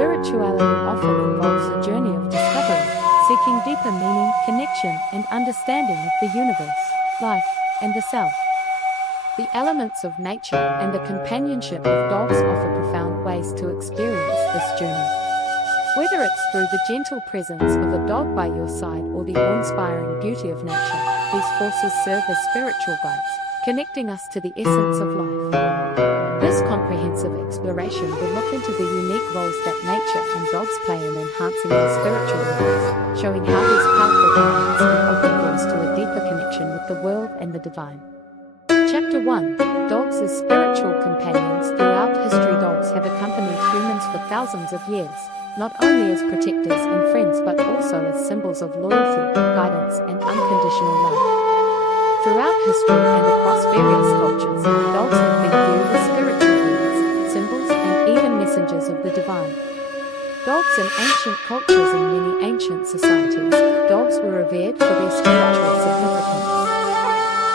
spirituality often involves a journey of discovery, seeking deeper meaning, connection, and understanding of the universe, life, and the self. The elements of nature and the companionship of dogs offer profound ways to experience this journey. Whether it's through the gentle presence of a dog by your side or the awe-inspiring beauty of nature, these forces serve as spiritual guides, connecting us to the essence of life. This comprehensive exploration will look into the unique roles that nature and dogs play in enhancing our spiritual lives, showing how these powerful elements can open doors to a deeper connection with the world and the divine. Chapter 1. Dogs as spiritual companions. Throughout history, dogs have accompanied humans for thousands of years, not only as protectors and friends but also as symbols of loyalty, guidance, and unconditional love. Throughout history and across various cultures, dogs have been viewed as spiritual beings, symbols, and even messengers of the divine. Dogs in ancient cultures. In many ancient societies, dogs were revered for their spiritual significance.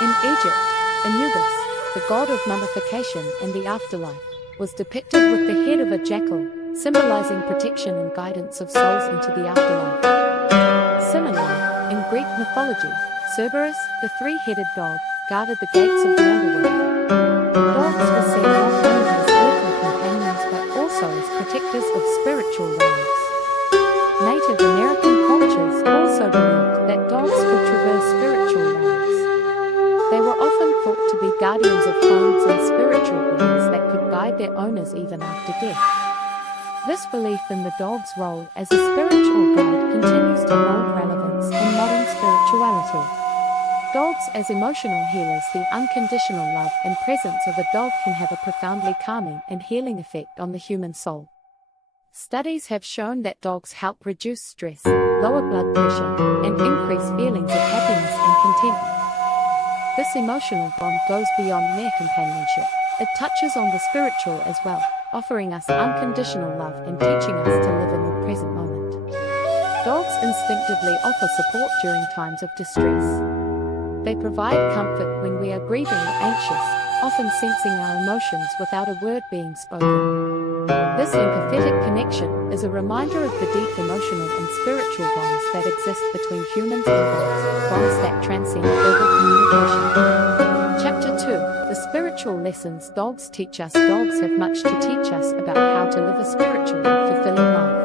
In Egypt, Anubis, the god of mummification and the afterlife, was depicted with the head of a jackal, symbolizing protection and guidance of souls into the afterlife. Similarly, in Greek mythology, Cerberus, the three-headed dog, guarded the gates of the underworld. Dogs were seen not only as earthly companions but also as protectors of spiritual realms. Native American cultures also believed that dogs could traverse spiritual realms. They were often thought to be guardians of homes and spiritual beings that could guide their owners even after death. This belief in the dog's role as a spiritual guide continues to hold relevance in modern spirituality. Dogs as emotional healers. The unconditional love and presence of a dog can have a profoundly calming and healing effect on the human soul. Studies have shown that dogs help reduce stress, lower blood pressure, and increase feelings of happiness and contentment. This emotional bond goes beyond mere companionship. It touches on the spiritual as well, offering us unconditional love and teaching us to live in the present moment. Dogs instinctively offer support during times of distress. They provide comfort when we are grieving or anxious, often sensing our emotions without a word being spoken. This empathetic connection is a reminder of the deep emotional and spiritual bonds that exist between humans and dogs, bonds that transcend verbal communication. Chapter 2. The spiritual lessons dogs teach us. Dogs have much to teach us about how to live a spiritual and fulfilling life.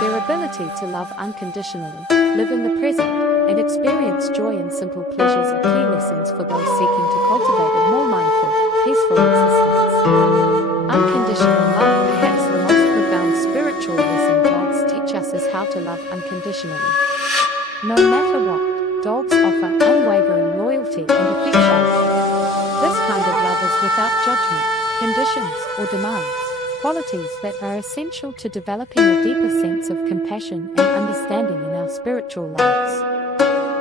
Their ability to love unconditionally, live in the present, and experience joy in simple pleasures are key lessons for those seeking to cultivate a more mindful, peaceful existence. Unconditional love. Perhaps the most profound spiritual lesson dogs teach us is how to love unconditionally. No matter what, dogs offer unwavering loyalty and affection. This kind of love is without judgment, conditions, or demands, qualities that are essential to developing a deeper sense of compassion and understanding in our spiritual lives.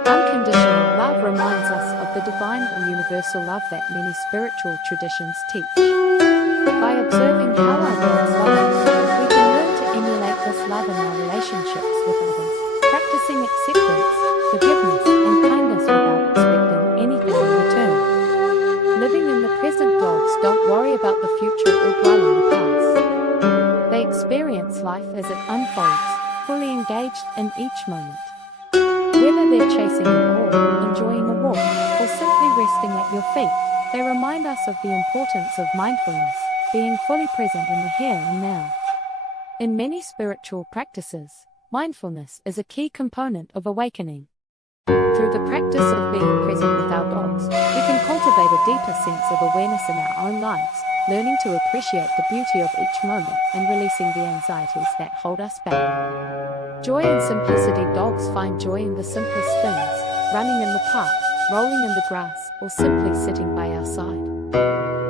Unconditional love reminds us of the divine or universal love that many spiritual traditions teach. By observing how our dogs love us, we can learn to emulate this love in our relationships with others, practicing acceptance, forgiveness, and kindness without expecting anything in return. Living in the present. Dogs don't worry about the future or dwell on the past. They experience life as it unfolds, fully engaged in each moment. Whether they're chasing a ball, enjoying a walk, or simply resting at your feet, they remind us of the importance of mindfulness, being fully present in the here and now. In many spiritual practices, mindfulness is a key component of awakening. Through the practice of being present with our dogs, we can cultivate a deeper sense of awareness in our own lives, learning to appreciate the beauty of each moment and releasing the anxieties that hold us back. Joy and simplicity. Dogs find joy in the simplest things, running in the park, rolling in the grass, or simply sitting by our side.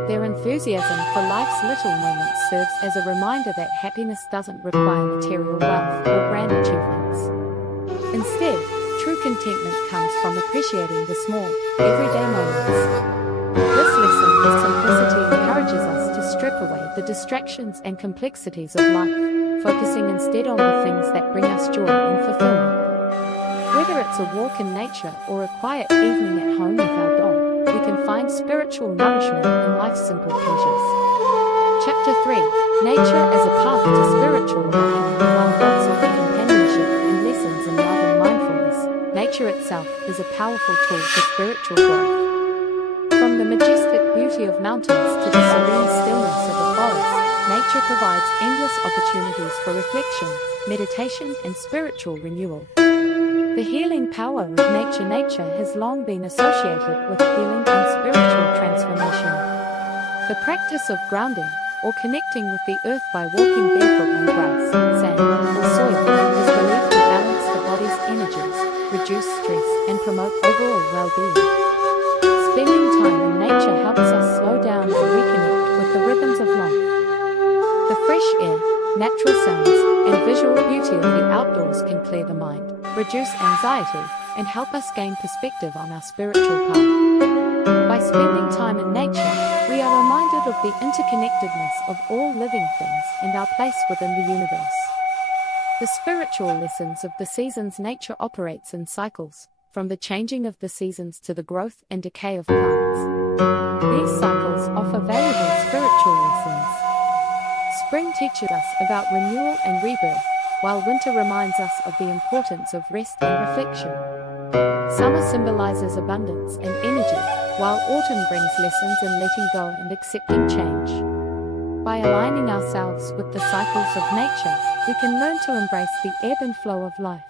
Their enthusiasm for life's little moments serves as a reminder that happiness doesn't require material wealth or grand achievements. Instead, true contentment comes from appreciating the small, everyday moments. This lesson of simplicity encourages us to strip away the distractions and complexities of life, focusing instead on the things that bring us joy and fulfillment. Whether it's a walk in nature or a quiet evening at home with our dog, we can find spiritual nourishment in life's simple pleasures. Chapter 3. Nature as a path to spiritual itself is a powerful tool for spiritual growth. From the majestic beauty of mountains to the serene stillness of a forest, nature provides endless opportunities for reflection, meditation, and spiritual renewal. The healing power of nature has long been associated with healing and spiritual transformation. The practice of grounding, or connecting with the earth by walking barefoot on grass, sand, or soil, is believed to balance the body's energies, reduce stress, and promote overall well-being. Spending time in nature helps us slow down and reconnect with the rhythms of life. The fresh air, natural sounds, and visual beauty of the outdoors can clear the mind, reduce anxiety, and help us gain perspective on our spiritual path. By spending time in nature, we are reminded of the interconnectedness of all living things and our place within the universe. The spiritual lessons of the seasons. Nature operates in cycles, from the changing of the seasons to the growth and decay of plants. These cycles offer valuable spiritual lessons. Spring teaches us about renewal and rebirth, while winter reminds us of the importance of rest and reflection. Summer symbolizes abundance and energy, while autumn brings lessons in letting go and accepting change. By aligning ourselves with the cycles of nature, we can learn to embrace the ebb and flow of life,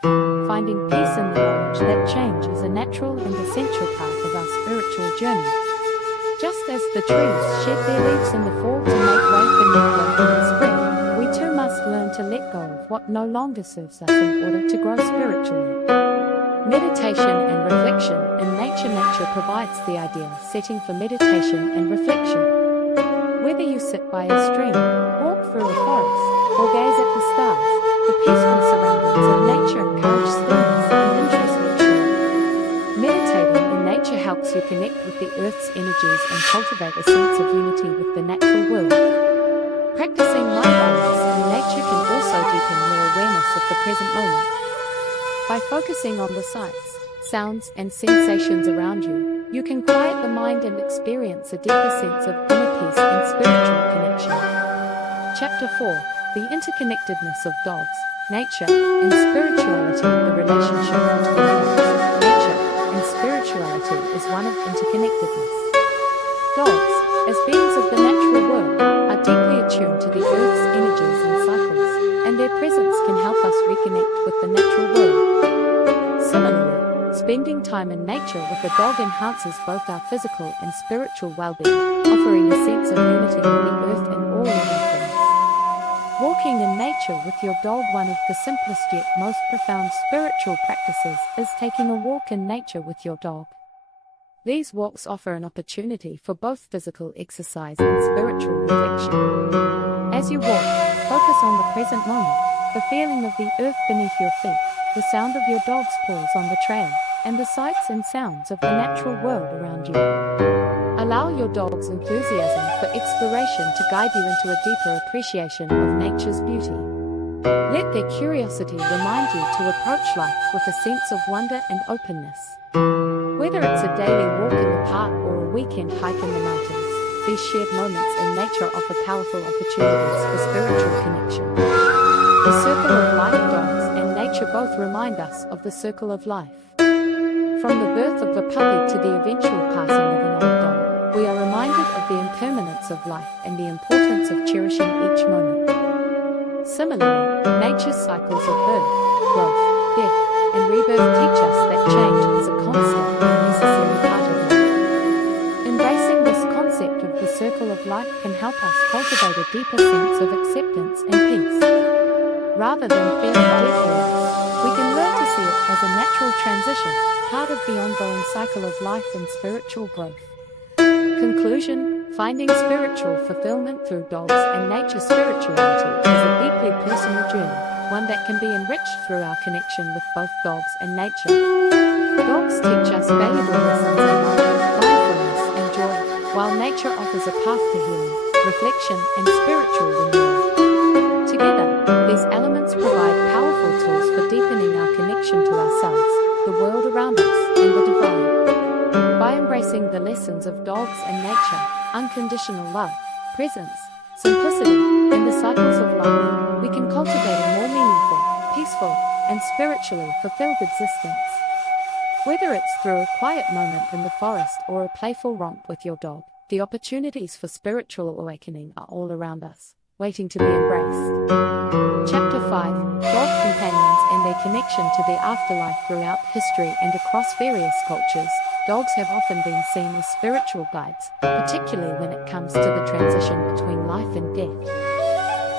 finding peace in the knowledge that change is a natural and essential part of our spiritual journey. Just as the trees shed their leaves in the fall to make way for new growth in the spring, we too must learn to let go of what no longer serves us in order to grow spiritually. Meditation and reflection in nature. Nature provides the ideal setting for meditation and reflection. Whether you sit by a stream, walk through a forest, or gaze at the stars, the peaceful surroundings of nature encourage stillness and introspection. Meditating in nature helps you connect with the earth's energies and cultivate a sense of unity with the natural world. Practicing mindfulness in nature can also deepen your awareness of the present moment. By focusing on the sights, sounds, and sensations around you, you can quiet the mind and experience a deeper sense of inner peace and spiritual connection. Chapter 4: The Interconnectedness of Dogs, Nature, and Spirituality. The relationship between dogs, nature, and spirituality is one of interconnectedness. Dogs, as beings of the natural world, are deeply attuned to the earth's energies and cycles, and their presence can help us reconnect with the natural world. Similarly, spending time in nature with a dog enhances both our physical and spiritual well-being, offering a sense of unity with the earth and all living things. Walking in nature with your dog. One of the simplest yet most profound spiritual practices is taking a walk in nature with your dog. These walks offer an opportunity for both physical exercise and spiritual reflection. As you walk, focus on the present moment, the feeling of the earth beneath your feet, the sound of your dog's paws on the trail, and the sights and sounds of the natural world around you. Allow your dog's enthusiasm for exploration to guide you into a deeper appreciation of nature's beauty. Let their curiosity remind you to approach life with a sense of wonder and openness. Whether it's a daily walk in the park or a weekend hike in the mountains, these shared moments in nature offer powerful opportunities for spiritual connection. The circle of life. Dogs and nature both remind us of the circle of life. From the birth of a puppy to the eventual passing of an old dog, we are reminded of the impermanence of life and the importance of cherishing each moment. Similarly, nature's cycles of birth, growth, death, and rebirth teach us that change is a constant and necessary part of life. Embracing this concept of the circle of life can help us cultivate a deeper sense of acceptance and peace. Rather than fearing death or loss, we can learn to see it as a natural transition, part of the ongoing cycle of life and spiritual growth. Conclusion: finding spiritual fulfillment through dogs and nature. Spirituality is a deeply personal journey, one that can be enriched through our connection with both dogs and nature. Dogs teach us valuable lessons in life, mindfulness, and joy, while nature offers a path to healing, reflection, and spiritual renewal. Together, these elements provide powerful tools for deepening our connection to ourselves, the world around us, and the divine. By embracing the lessons of dogs and nature, unconditional love, presence, simplicity, and the cycles of life, we can cultivate a more meaningful, peaceful, and spiritually fulfilled existence. Whether it's through a quiet moment in the forest or a playful romp with your dog, the opportunities for spiritual awakening are all around us, waiting to be embraced. Chapter 5: Dog Companions and Their Connection to the Afterlife. Throughout history and across various cultures, dogs have often been seen as spiritual guides, particularly when it comes to the transition between life and death.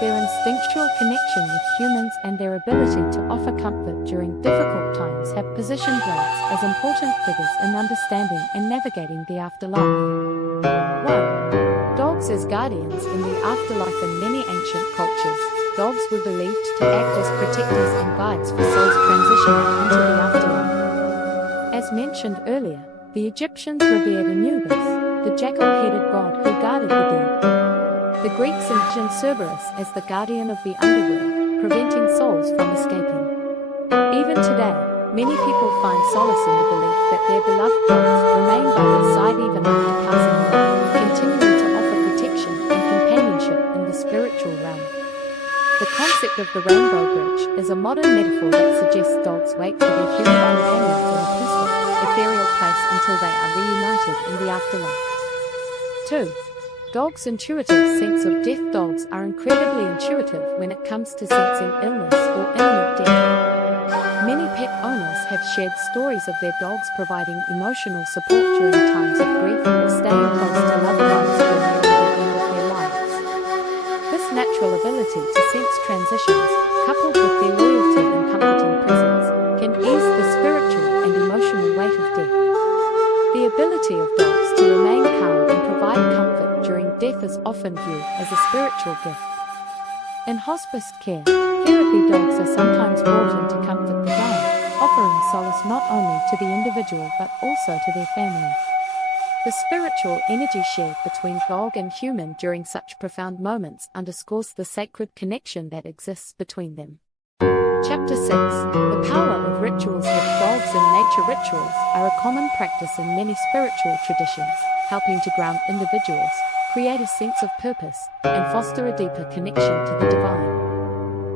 Their instinctual connection with humans and their ability to offer comfort during difficult times have positioned dogs as important figures in understanding and navigating the afterlife. 1. Dogs as guardians in the afterlife. In many ancient cultures, dogs were believed to act as protectors and guides for souls transitioning into the afterlife. As mentioned earlier, the Egyptians revered Anubis, the jackal-headed god who guarded the dead. The Greeks envisioned Cerberus as the guardian of the underworld, preventing souls from escaping. Even today, many people find solace in the belief that their beloved dogs remain by their side even after passing away, continuing to offer protection and companionship in the spiritual realm. The concept of the rainbow bridge is a modern metaphor that suggests dogs wait for their human companions in a peaceful, ethereal place until they are reunited in the afterlife. 2. Dogs' intuitive sense of death. Dogs are incredibly intuitive when it comes to sensing illness or imminent death. Many pet owners have shared stories of their dogs providing emotional support during times of grief or staying close to loved ones who are nearing the end of their lives. This natural ability to sense transitions, coupled with their loyalty and comforting presence, can ease the spiritual and emotional weight of death. The ability of dogs to remain calm and provide comfort during death is often viewed as a spiritual gift. In hospice care, therapy dogs are sometimes brought in to comfort the dying, offering solace not only to the individual but also to their family. The spiritual energy shared between dog and human during such profound moments underscores the sacred connection that exists between them. Chapter 6: The Power of Rituals. With dogs and nature. Rituals are a common practice in many spiritual traditions, helping to ground individuals, create a sense of purpose, and foster a deeper connection to the divine.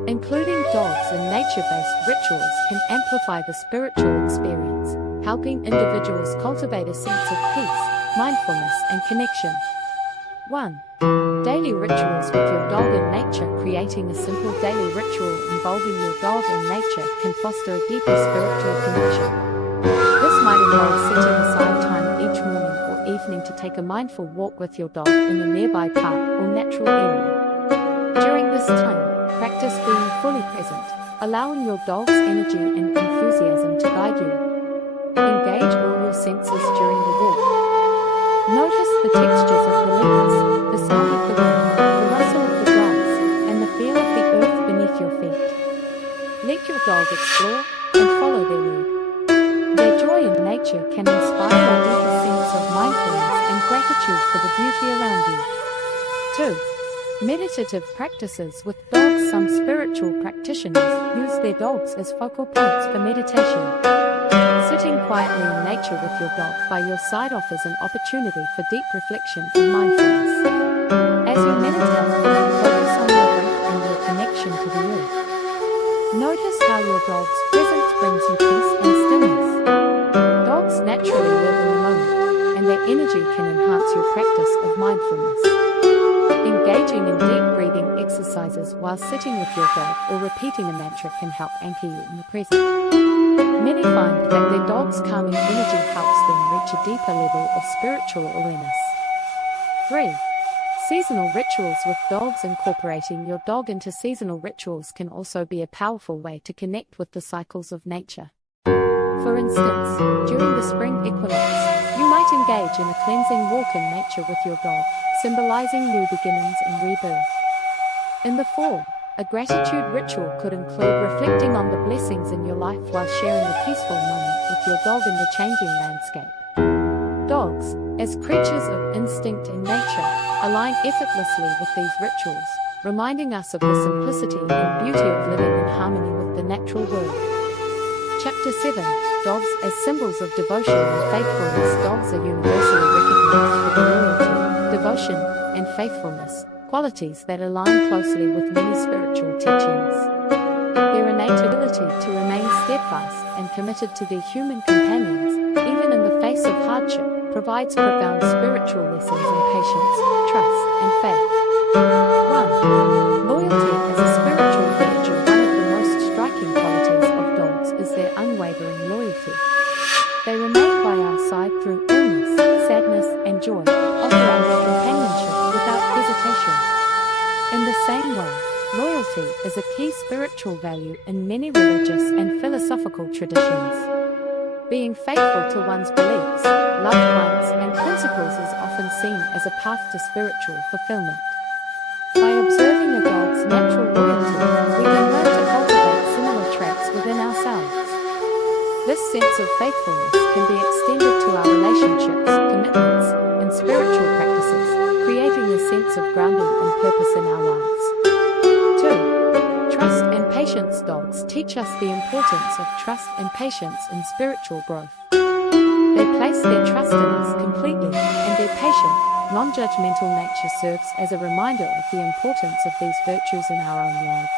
Including dogs and nature-based rituals can amplify the spiritual experience, helping individuals cultivate a sense of peace, mindfulness, and connection. 1. Daily rituals with your dog and nature. Creating a simple daily ritual involving your dog and nature can foster a deeper spiritual connection. This might involve setting aside time each morning or evening to take a mindful walk with your dog in a nearby park or natural area. During this time, practice being fully present, allowing your dog's energy and enthusiasm to guide you. Engage all your senses during the walk. Notice the textures of the leaves, the sound of the wind, the rustle of the grass, and the feel of the earth beneath your feet. Let your dog explore and follow their lead. Their joy in nature can inspire a deeper sense of mindfulness and gratitude for the beauty around you. 2. Meditative practices with dogs. Some spiritual practitioners use their dogs as focal points for meditation. Sitting quietly in nature with your dog by your side offers an opportunity for deep reflection and mindfulness. As you meditate, focus on your breath and your connection to the earth. Notice how your dog's presence brings you peace and stillness. Dogs naturally live in the moment, and their energy can enhance your practice of mindfulness. Engaging in deep breathing exercises while sitting with your dog or repeating a mantra can help anchor you in the present. Many find that their dog's calming energy helps them reach a deeper level of spiritual awareness. 3. Seasonal rituals with dogs. Incorporating your dog into seasonal rituals can also be a powerful way to connect with the cycles of nature. For instance, during the spring equinox, you might engage in a cleansing walk in nature with your dog, symbolizing new beginnings and rebirth. In the fall, a gratitude ritual could include reflecting on the blessings in your life while sharing a peaceful moment with your dog in the changing landscape. Dogs, as creatures of instinct and nature, align effortlessly with these rituals, reminding us of the simplicity and beauty of living in harmony with the natural world. Chapter 7: Dogs as Symbols of Devotion and Faithfulness. Dogs are universally recognized for their loyalty, devotion, and faithfulness, qualities that align closely with many spiritual teachings. Their innate ability to remain steadfast and committed to their human companions face of hardship, provides profound spiritual lessons in patience, trust, and faith. 1. Loyalty as a spiritual virtue. One of the most striking qualities of dogs is their unwavering loyalty. They remain by our side through illness, sadness, and joy, offering companionship without hesitation. In the same way, loyalty is a key spiritual value in many religious and philosophical traditions. Being faithful to one's beliefs, loved ones, and principles is often seen as a path to spiritual fulfillment. By observing a dog's natural loyalty, we can learn to cultivate similar traits within ourselves. This sense of faithfulness can be extended to our relationships, commitments, and spiritual practices, creating a sense of grounding and purpose in our lives. 2. Trust and patience. Dogs teach us the importance of trust and patience in spiritual growth. They place their trust in us completely, and their patient, non-judgmental nature serves as a reminder of the importance of these virtues in our own lives.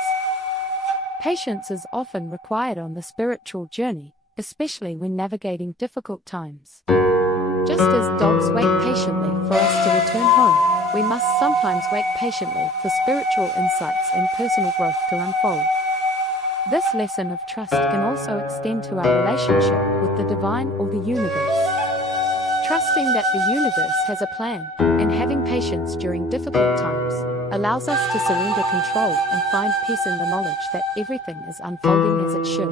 Patience is often required on the spiritual journey, especially when navigating difficult times. Just as dogs wait patiently for us to return home, we must sometimes wait patiently for spiritual insights and personal growth to unfold. This lesson of trust can also extend to our relationship with the divine or the universe. Trusting that the universe has a plan, and having patience during difficult times, allows us to surrender control and find peace in the knowledge that everything is unfolding as it should.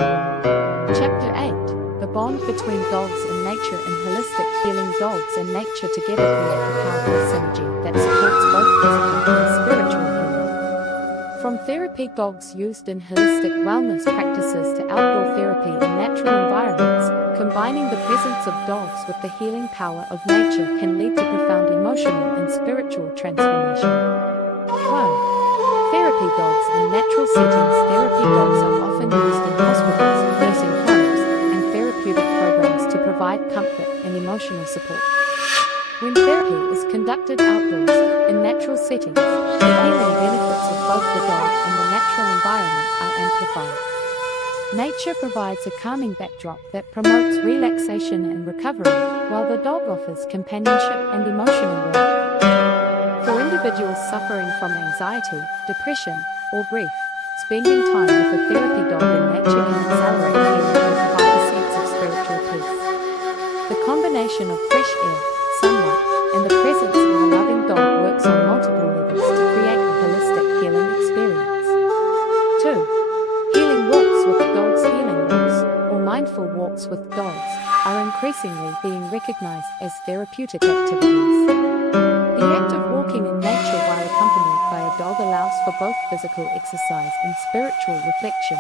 Chapter 8. The bond between dogs and nature. In holistic healing, dogs and nature together create a powerful synergy that supports both physical and spiritual healing. From therapy dogs used in holistic wellness practices to outdoor therapy in natural environments, combining the presence of dogs with the healing power of nature can lead to profound emotional and spiritual transformation. 1. Therapy dogs in natural settings. Therapy dogs are often used in hospitals, nursing homes, and therapeutic programs to provide comfort and emotional support. When therapy is conducted outdoors, in natural settings, the healing benefits of both the dog and the natural environment are amplified. Nature provides a calming backdrop that promotes relaxation and recovery, while the dog offers companionship and emotional warmth. For individuals suffering from anxiety, depression, or grief, spending time with a therapy dog in nature can accelerate healing and provide a sense of spiritual peace. The combination of fresh air, sunlight, and the presence of a loving dog works on multiple levels to create a holistic healing experience. 2. Healing walks with dogs. Healing walks, or mindful walks with dogs, are increasingly being recognized as therapeutic activities. The act of walking in nature while accompanied by a dog allows for both physical exercise and spiritual reflection.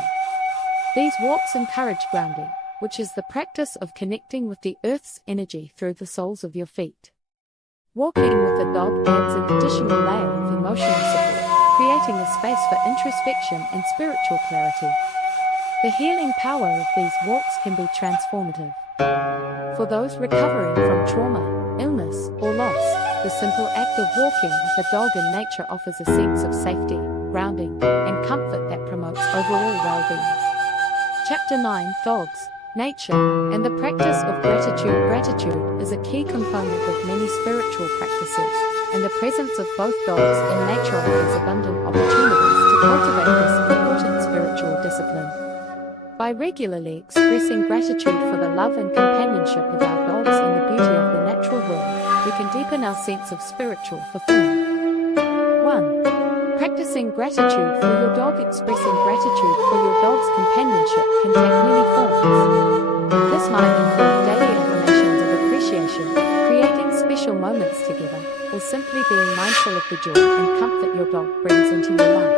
These walks encourage grounding, which is the practice of connecting with the earth's energy through the soles of your feet. Walking with a dog adds an additional layer of emotional support, creating a space for introspection and spiritual clarity. The healing power of these walks can be transformative. For those recovering from trauma, illness, or loss, the simple act of walking with a dog in nature offers a sense of safety, grounding, and comfort that promotes overall well-being. Chapter 9. Dogs, nature, and the practice of gratitude. Gratitude is a key component of many spiritual practices, and the presence of both dogs and nature offers abundant opportunities to cultivate this important spiritual discipline. By regularly expressing gratitude for the love and companionship of our dogs and the beauty of the natural world, we can deepen our sense of spiritual fulfillment. 1. Practicing gratitude for your dog. Expressing gratitude for your dog's companionship can take many forms. This might include daily affirmations of appreciation, creating special moments together, or simply being mindful of the joy and comfort your dog brings into your life.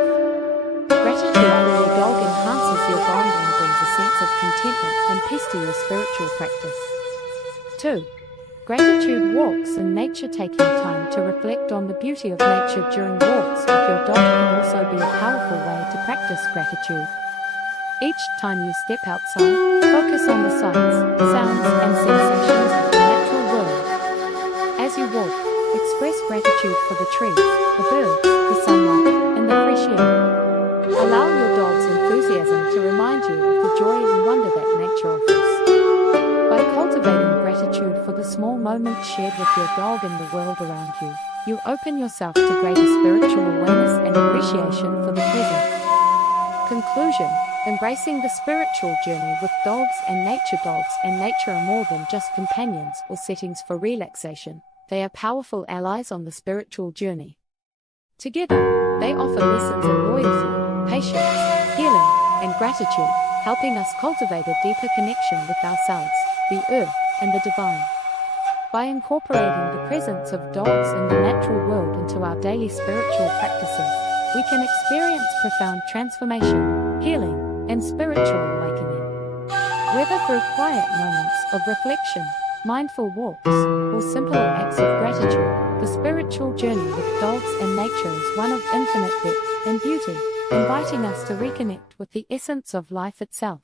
Gratitude for your dog enhances your bond and brings a sense of contentment and peace to your spiritual practice. 2. Gratitude walks in nature. Taking time to reflect on the beauty of nature during walks with your dog can also be a powerful way to practice gratitude. Each time you step outside, focus on the sights, sounds, and sensations of the natural world. As you walk, express gratitude for the trees, the birds, the sunlight, and the fresh air. Allow your dog's enthusiasm to remind you of the joy and wonder that nature offers. By cultivating gratitude for the moment shared with your dog and the world around you, you open yourself to greater spiritual awareness and appreciation for the present. Conclusion: embracing the spiritual journey with dogs and nature are more than just companions or settings for relaxation. They are powerful allies on the spiritual journey. Together, they offer lessons in loyalty, patience, healing, and gratitude, helping us cultivate a deeper connection with ourselves, the earth, and the divine. By incorporating the presence of dogs in the natural world into our daily spiritual practices, we can experience profound transformation, healing, and spiritual awakening. Whether through quiet moments of reflection, mindful walks, or simple acts of gratitude, the spiritual journey with dogs and nature is one of infinite depth and beauty, inviting us to reconnect with the essence of life itself.